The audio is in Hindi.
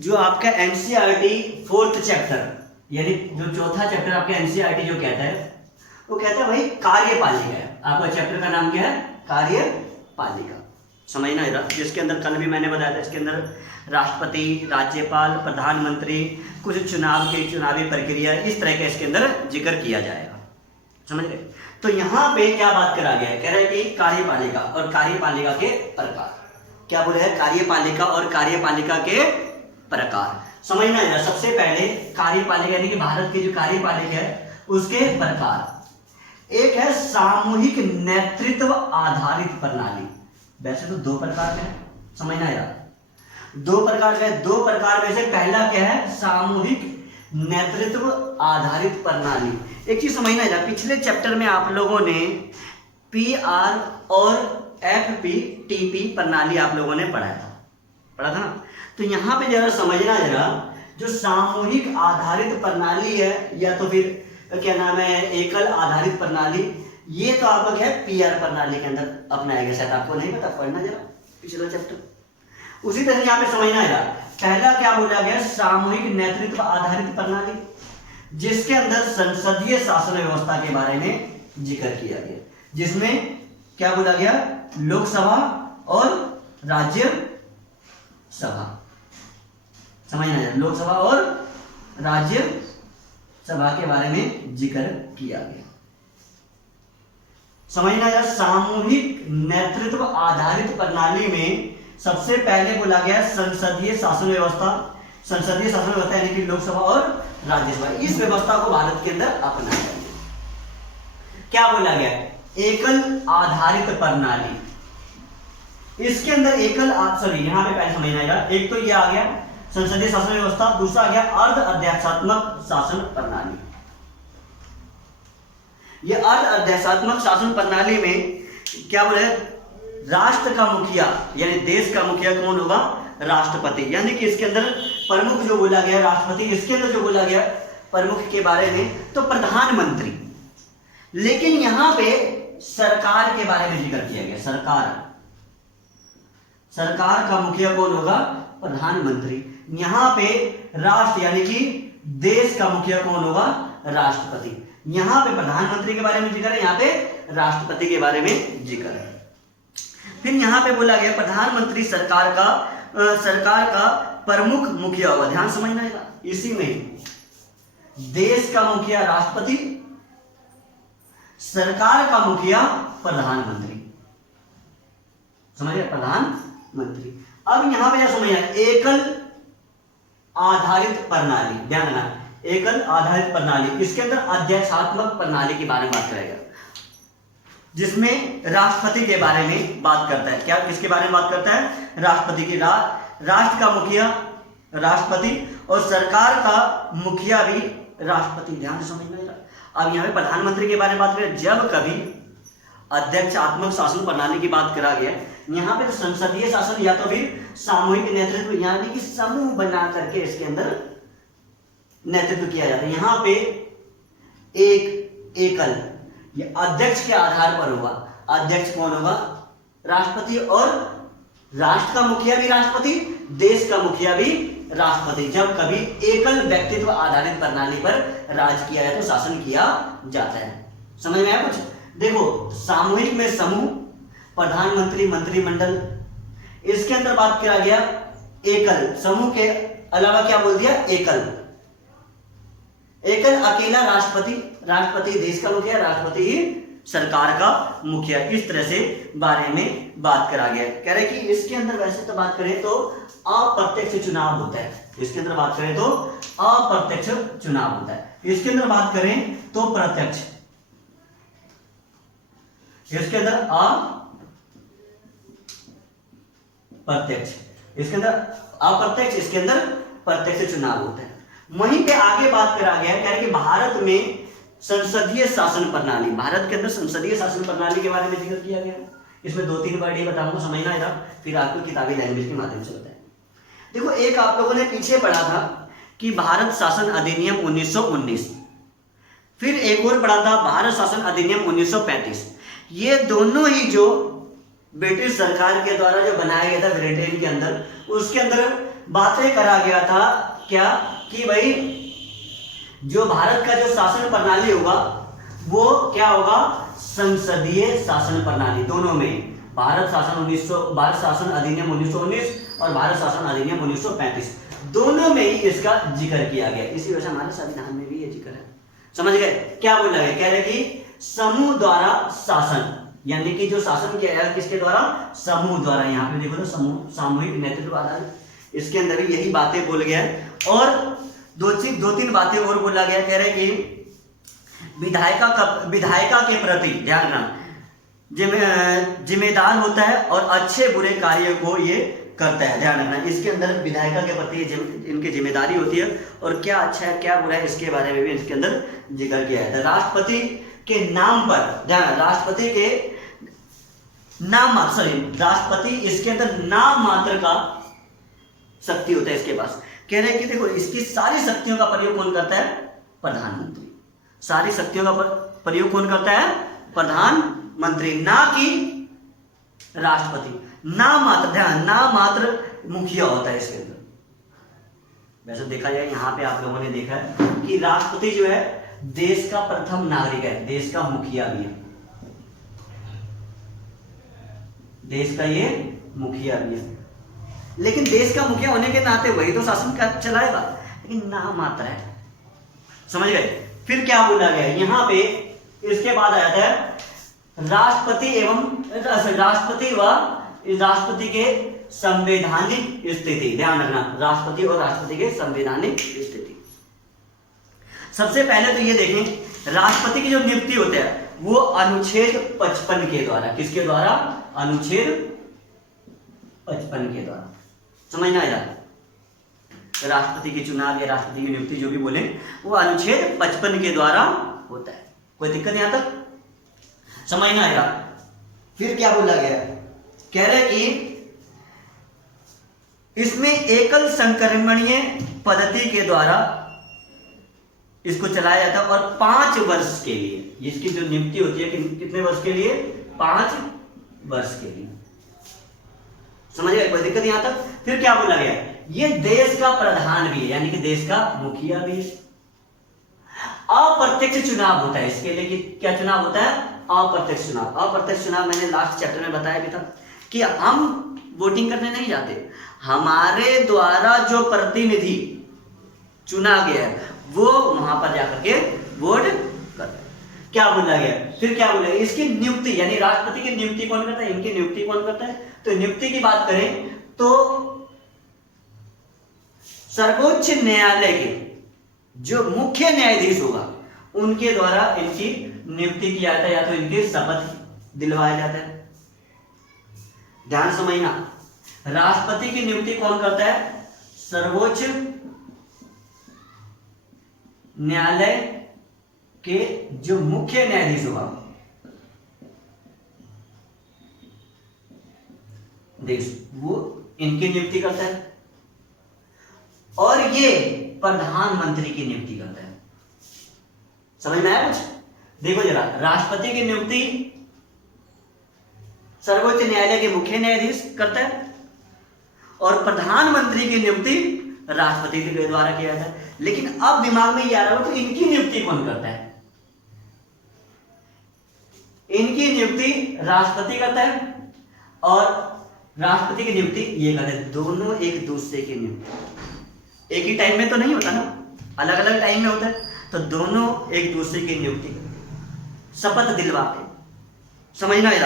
जो आपका एनसीईआरटी फोर्थ चैप्टर यानी जो चौथा चैप्टर आपका एनसीईआरटी जो कहता है वो कहता है भाई कार्यपालिका है। आपका चैप्टर का नाम क्या है? कार्यपालिका। समझना है जिसके अंदर कल भी मैंने बताया था, इसके अंदर राष्ट्रपति, राज्यपाल, प्रधानमंत्री, कुछ चुनावी प्रक्रिया इस तरह का इसके अंदर जिक्र किया जाएगा। समझ गए? तो यहाँ पे क्या बात करा गया है, कह रहा है कि कार्यपालिका और कार्यपालिका के प्रकार। क्या बोले है? कार्यपालिका और कार्यपालिका के प्रकार। समझना है सबसे पहले कार्यपालिका यानी कि भारत की जो कार्यपालिका है उसके प्रकार। एक है सामूहिक नेतृत्व आधारित प्रणाली। वैसे तो दो प्रकार है, समझना है दो प्रकार है। दो प्रकार में से पहला क्या है? सामूहिक नेतृत्व आधारित प्रणाली। एक चीज समझना है, पिछले चैप्टर में आप लोगों ने पीआर और एफपीटीपी प्रणाली आप लोगों ने पढ़ा था ना। तो यहाँ पे जरा समझना जो सामूहिक आधारित प्रणाली है या तो फिर क्या नाम है एकल आधारित प्रणाली, ये तो आप लोग है पीआर प्रणाली के अंदर अपनाया गया। शायद आपको नहीं पता, पढ़ना जरा पिछला चैप्टर। उसी तरह यहाँ पे समझना है पहला क्या बोला गया? सामूहिक नेतृत्व आधारित प्रणाली, जिसके अंदर संसदीय शासन व्यवस्था के बारे में जिक्र किया गया, जिसमें क्या बोला गया? लोकसभा और राज्यसभा। समझना है लोकसभा और राज्यसभा के बारे में जिक्र किया गया। समझना है सामूहिक नेतृत्व आधारित प्रणाली में सबसे पहले बोला गया संसदीय शासन व्यवस्था। संसदीय शासन व्यवस्था यानी कि लोकसभा और राज्यसभा, इस व्यवस्था को भारत के अंदर अपनाया गया। क्या बोला गया? एकल आधारित प्रणाली। इसके अंदर यहां पे पहले समझना है एक तो ये आ गया संसदीय शासन व्यवस्था, दूसरा आ गया अर्ध अध्यक्षात्मक शासन प्रणाली। ये अर्ध अध्यक्षात्मक शासन प्रणाली में क्या बोले? राष्ट्र का मुखिया यानी देश का मुखिया कौन होगा? राष्ट्रपति। यानी कि इसके अंदर प्रमुख जो बोला गया राष्ट्रपति, इसके अंदर जो बोला गया प्रमुख के बारे में तो प्रधानमंत्री। लेकिन यहां पे सरकार के बारे में जिक्र किया गया। सरकार का मुखिया कौन होगा? प्रधानमंत्री। यहां पे राष्ट्र यानी कि देश का मुखिया कौन होगा? राष्ट्रपति। यहां पे प्रधानमंत्री के बारे में जिक्र है, यहां पे राष्ट्रपति के बारे में जिक्र है। फिर यहां पे बोला गया प्रधानमंत्री सरकार का प्रमुख मुखिया होगा। ध्यान समझना है इसी में देश का मुखिया राष्ट्रपति, सरकार का मुखिया प्रधानमंत्री। समझिए प्रधानमंत्री। अब यहां पे क्या समझना है? एकल आधारित प्रणाली। ध्यान देना एकल आधारित प्रणाली, इसके अंदर अध्यक्षात्मक प्रणाली के बारे में बात करेगा, जिसमें राष्ट्रपति के बारे में बात करता है। क्या किसके बारे में बात करता है? राष्ट्रपति की। राष्ट्र का मुखिया राष्ट्रपति और सरकार का मुखिया भी राष्ट्रपति। ध्यान से समझना। अब यहाँ पे प्रधानमंत्री के बारे में बात करें, जब कभी अध्यक्षात्मक शासन प्रणाली की बात करा गया, यहाँ पे तो संसदीय शासन या तो फिर सामूहिक नेतृत्व यानी कि समूह बना करके इसके अंदर नेतृत्व किया जाता है। यहाँ पे एकल ये अध्यक्ष के आधार पर होगा। अध्यक्ष कौन होगा? राष्ट्रपति। और राष्ट्र का मुखिया भी राष्ट्रपति, देश का मुखिया भी राष्ट्रपति। जब कभी एकल व्यक्तित्व आधारित प्रणाली पर राज किया जाए तो शासन किया जाता है। समझ में आया कुछ? देखो सामूहिक में समूह, प्रधानमंत्री, मंत्रिमंडल, इसके अंदर बात किया गया एकल। समूह के अलावा क्या बोल दिया? एकल अकेला राष्ट्रपति देश का मुखिया, राष्ट्रपति ही सरकार का मुखिया। इस तरह से बारे में बात करा गया। कह रहे कि इसके अंदर वैसे तो बात करें तो अप्रत्यक्ष चुनाव होता है। इसके anदर बात करें तो अप्रत्यक्ष चुनाव होता है। इसके अंदर बात करें तो प्रत्यक्ष। इसके अंदर अप्रत्यक्ष, इसके अंदर अप्रत्यक्ष, इसके अंदर प्रत्यक्ष चुनाव होता है। वहीं पे आगे बात करा गया है कि भारत में संसदीय शासन प्रणाली, भारत के अंदर संसदीय शासन प्रणाली के बारे में जिक्र किया गया। इसमें 2-3 वर्ड ही बताऊंगा, समझना है, फिर आपको किताबी लैंग्वेज के माध्यम से बताएं। देखो एक आप लोगों ने पीछे पढ़ा था कि भारत शासन अधिनियम 1919, फिर एक और पढ़ा था भारत शासन अधिनियम 1935। ये दोनों ही जो ब्रिटिश सरकार के द्वारा जो बनाया गया था ब्रिटेन के अंदर, उसके अंदर बातें करा गया था क्या कि भाई जो भारत का जो शासन प्रणाली होगा वो क्या होगा, संसदीय शासन प्रणाली। दोनों में भारत शासन अधिनियम 1919 और भारत शासन अधिनियम 1935 दोनों में ही इसका जिक्र किया गया। इसी वजह से हमारे संविधान में भी ये जिक्र है। समझ गए क्या बोल रहे हैं? कह रहे कि समूह द्वारा शासन, यानी कि जो शासन किया गया किसके द्वारा, समूह द्वारा। यहाँ पे देखो तो समूह, सामूहिक नेतृत्व आधारित, इसके अंदर भी यही बातें बोल गया है। और दो तीन बातें और बोला गया। कह रहे कि विधायिका के प्रति ध्यान रखना, जिम्मेदार होता है और अच्छे बुरे कार्य को ये करता है। ध्यान रखना, इसके अंदर विधायिका के प्रति इनकी जिम्मेदारी होती है और क्या अच्छा है क्या बुरा है इसके बारे में भी इसके अंदर जिक्र किया है। राष्ट्रपति के नाम पर ध्यान, राष्ट्रपति के नाम मात्र, सॉरी राष्ट्रपति इसके अंदर नाम मात्र का शक्ति होता है इसके पास। कह रहे हैं कि देखो इसकी सारी शक्तियों का प्रयोग कौन करता है, प्रधानमंत्री। सारी शक्तियों का प्रयोग कौन करता है, प्रधानमंत्री, ना कि राष्ट्रपति। नाम मात्र, ध्यान, नाम मात्र मुखिया होता है इसके अंदर। वैसे देखा जाए यहाँ पे आप लोगों ने देखा है कि राष्ट्रपति जो है देश का प्रथम नागरिक है, देश का मुखिया भी है, देश का ये मुखिया भी है। लेकिन देश का मुखिया होने के नाते वही तो शासन का चलाएगा, लेकिन नाम मात्र है। समझ गए? फिर क्या बोला गया यहाँ पे, इसके बाद आ जाता है राष्ट्रपति के संवैधानिक स्थिति। ध्यान रखना, राष्ट्रपति और राष्ट्रपति के संवैधानिक स्थिति। सबसे पहले तो ये देखें, राष्ट्रपति की जो नियुक्ति होती है वो अनुच्छेद 55 के द्वारा, किसके द्वारा, अनुच्छेद 55 के द्वारा। समझना है? राष्ट्रपति के चुनाव या राष्ट्रपति की नियुक्ति जो भी बोले वो अनुच्छेद 55 के द्वारा होता है। कोई दिक्कत यहाँ तक? समझना आएगा। फिर क्या बोला गया, कह रहे कि इसमें एकल संक्रमणीय पद्धति के द्वारा इसको चलाया जाता है और 5 वर्ष के लिए इसकी जो नियुक्ति होती है कि कितने वर्ष के लिए, 5 वर्ष के लिए। समझ गए? कोई दिक्कत यहाँ तक? फिर क्या बोला गया, ये देश का प्रधान भी है, यानी कि देश का मुखिया भी है। अप्रत्यक्ष चुनाव होता है इसके लिए, कि क्या चुनाव होता है, अप्रत्यक्ष चुनाव। अप्रत्यक्ष चुनाव मैंने लास्ट चैप्टर में बताया भी था कि हम वोटिंग करने नहीं जाते, हमारे द्वारा जो प्रतिनिधि चुना गया है वो वहां पर जाकर के वोट करते हैं। क्या बोला गया, फिर क्या बोला, इसकी नियुक्ति, यानी राष्ट्रपति की नियुक्ति कौन करता है, इनकी नियुक्ति कौन करता है। तो नियुक्ति की बात करें तो सर्वोच्च न्यायालय के जो मुख्य न्यायाधीश होगा उनके द्वारा इनकी नियुक्ति किया जाता है, या तो इनके शपथ दिलवाया जाता है। ध्यान समझना, राष्ट्रपति की नियुक्ति कौन करता है, सर्वोच्च न्यायालय के जो मुख्य न्यायाधीश होगा, वो इनकी नियुक्ति करता है, और ये प्रधानमंत्री की नियुक्ति करता है। समझ में आया कुछ? देखो जरा, राष्ट्रपति की नियुक्ति सर्वोच्च न्यायालय के मुख्य न्यायाधीश करता है और प्रधानमंत्री की नियुक्ति राष्ट्रपति के द्वारा किया जाता है। लेकिन अब दिमाग में ये आ रहा हो तो इनकी नियुक्ति कौन करता है, इनकी नियुक्ति राष्ट्रपति करता है और राष्ट्रपति की नियुक्ति ये करते हैं। दोनों एक दूसरे की नियुक्ति एक ही टाइम में तो नहीं होता ना, अलग अलग टाइम में होता है, तो दोनों एक दूसरे की नियुक्ति शपथ दिलवाते। समझना है?